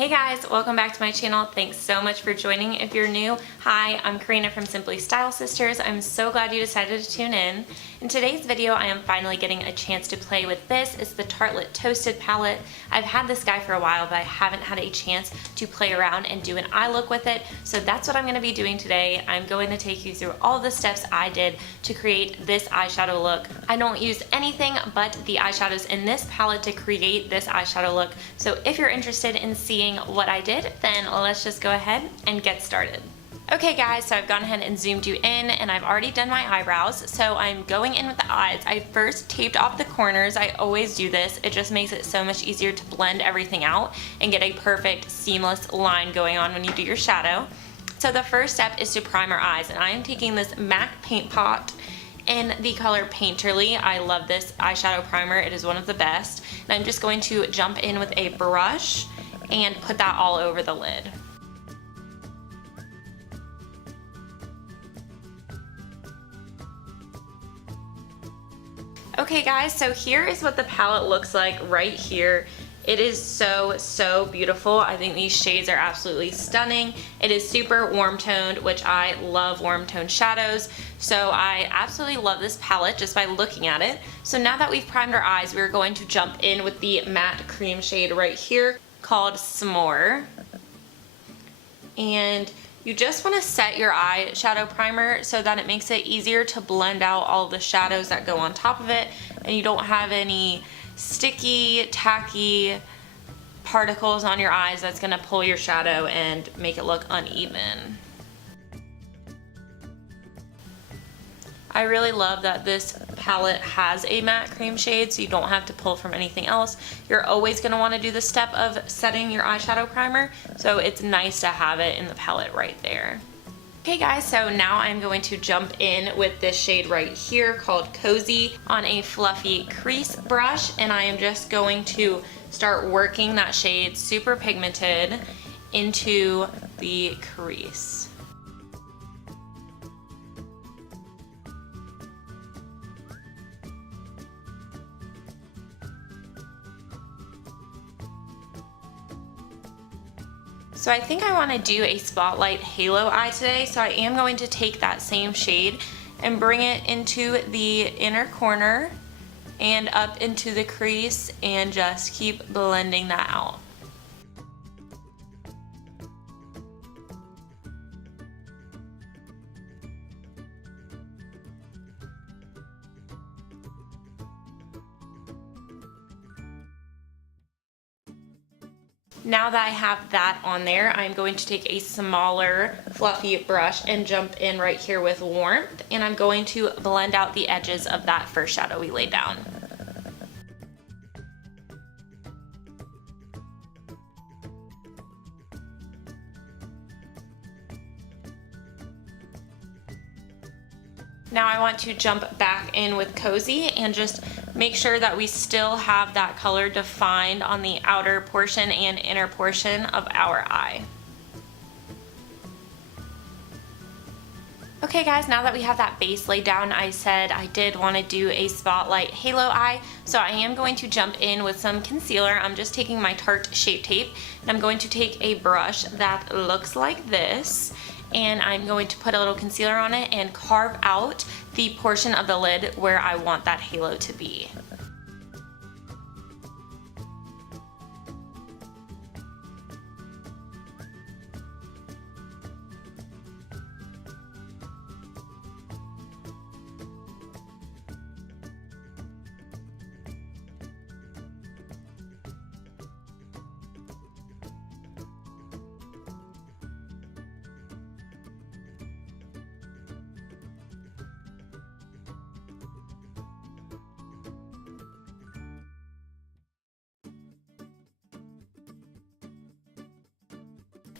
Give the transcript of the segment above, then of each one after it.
Hey guys, welcome back to my channel. Thanks so much for joining. If you're new, hi, I'm Karina from Simply Style Sisters. I'm so glad you decided to tune in. In today's video, I am finally getting a chance to play with this. It's the Tartelette Toasted palette. I've had this guy for a while, but I haven't had a chance to play around and do an eye look with it. So that's what I'm going to be doing today. I'm going to take you through all the steps I did to create this eyeshadow look. I don't use anything but the eyeshadows in this palette to create this eyeshadow look. So if you're interested in seeing what I did, then let's just go ahead and get started. Okay guys, so I've gone ahead and zoomed you in and I've already done my eyebrows. So I'm going in with the eyes. I first taped off the corners. I always do this. It just makes it so much easier to blend everything out and get a perfect seamless line going on when you do your shadow. So the first step is to prime our eyes, and I am taking this MAC paint pot in the color Painterly. I love this eyeshadow primer. It is one of the best. And I'm just going to jump in with a brush and put that all over the lid. Okay guys, so here is what the palette looks like right here. It is so beautiful. I think these shades are absolutely stunning. It is super warm toned, which I love warm toned shadows. So I absolutely love this palette just by looking at it. So now that we've primed our eyes, we're going to jump in with the matte cream shade right here called S'more. And you just want to set your eyeshadow primer so that it makes it easier to blend out all the shadows that go on top of it, and you don't have any sticky, tacky particles on your eyes that's going to pull your shadow and make it look uneven. I really love that this palette has a matte cream shade, so you don't have to pull from anything else. You're always going to want to do the step of setting your eyeshadow primer, so it's nice to have it in the palette right there. Okay guys, so now I'm going to jump in with this shade right here called Cozy on a fluffy crease brush, and I am just going to start working that shade, super pigmented, into the crease. So I think I want to do a spotlight halo eye today, so I am going to take that same shade and bring it into the inner corner and up into the crease and just keep blending that out. Now that I have that on there, I'm going to take a smaller fluffy brush and jump in right here with Warmth, and I'm going to blend out the edges of that first shadow we laid down. Now I want to jump back in with Cozy and just make sure that we still have that color defined on the outer portion and inner portion of our eye. Okay guys, now that we have that base laid down, I said I did want to do a spotlight halo eye, so I am going to jump in with some concealer. I'm just taking my Tarte Shape Tape, and I'm going to take a brush that looks like this, and I'm going to put a little concealer on it and carve out the portion of the lid where I want that halo to be.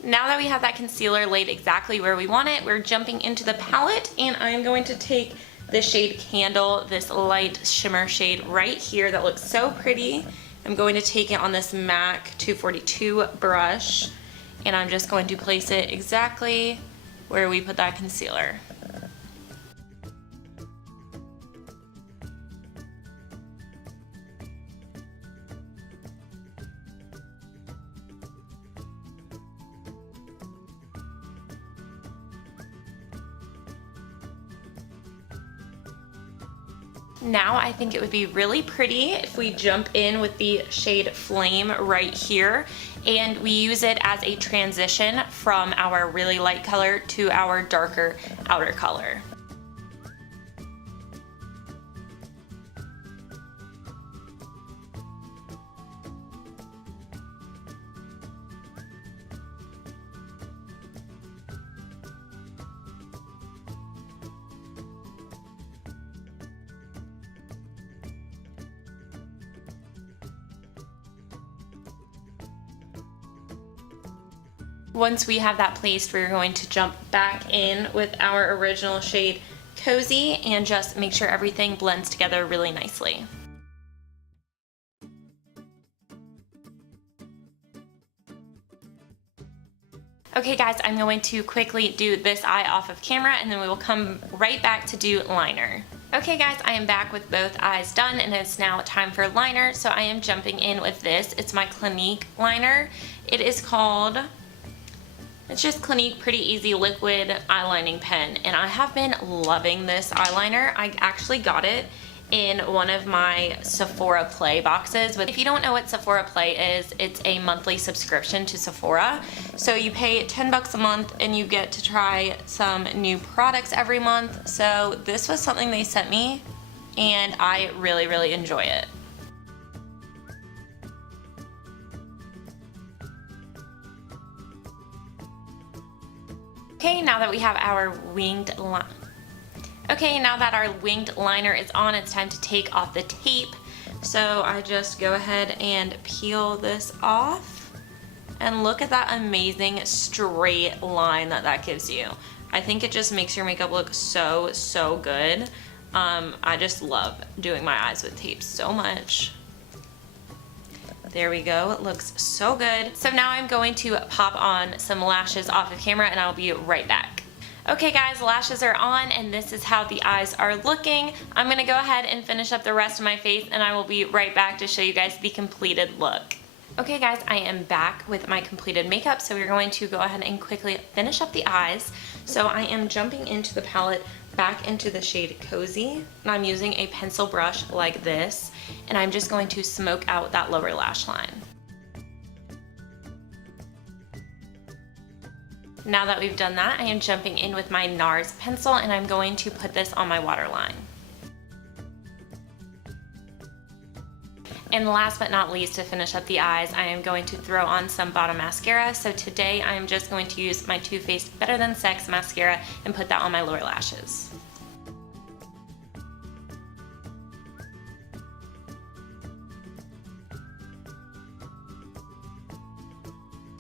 Now that we have that concealer laid exactly where we want it, we're jumping into the palette, and I'm going to take the shade Candle, this light shimmer shade right here that looks so pretty. I'm going to take it on this MAC 242 brush, and I'm just going to place it exactly where we put that concealer. Now I think it would be really pretty if we jump in with the shade Flame right here, and we use it as a transition from our really light color to our darker outer color. Once we have that placed, we're going to jump back in with our original shade Cozy and just make sure everything blends together really nicely. Okay guys, I'm going to quickly do this eye off of camera and then we will come right back to do liner. Okay guys, I am back with both eyes done and it's now time for liner. So I am jumping in with this. It's my Clinique liner. It is called... It's just Clinique Pretty Easy Liquid Eyelining Pen, and I have been loving this eyeliner. I actually got it in one of my Sephora Play boxes. If you don't know what Sephora Play is, it's a monthly subscription to Sephora. So you pay 10 bucks a month and you get to try some new products every month. So this was something they sent me and I really, really enjoy it. Okay, now that we have our winged line. Okay, now that our winged liner is on, it's time to take off the tape. So I just go ahead and peel this off. And look at that amazing straight line that gives you. I think it just makes your makeup look so, so good. I just love doing my eyes with tape so much. There we go, it looks so good. So now I'm going to pop on some lashes off of camera and I'll be right back. Okay guys, lashes are on and this is how the eyes are looking. I'm gonna go ahead and finish up the rest of my face and I will be right back to show you guys the completed look. Okay guys, I am back with my completed makeup, so we're going to go ahead and quickly finish up the eyes. So I am jumping into the palette back into the shade Cozy, and I'm using a pencil brush like this, and I'm just going to smoke out that lower lash line. Now that we've done that, I am jumping in with my NARS pencil and I'm going to put this on my waterline. And last but not least, to finish up the eyes, I am going to throw on some bottom mascara. So today I am just going to use my Too Faced Better Than Sex mascara and put that on my lower lashes.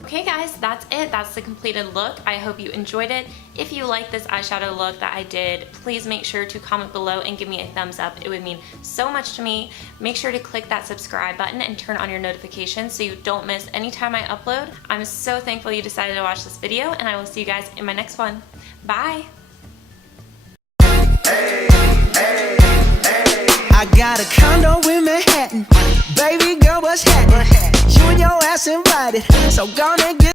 Okay guys, that's it. That's the completed look. I hope you enjoyed it. If you like this eyeshadow look that I did, please make sure to comment below and give me a thumbs up. It would mean so much to me. Make sure to click that subscribe button and turn on your notifications so you don't miss any time I upload. I'm so thankful you decided to watch this video, and I will see you guys in my next one. Bye! I got a condo in Manhattan. Baby girl, what's happening? You and your ass invited, so gonna get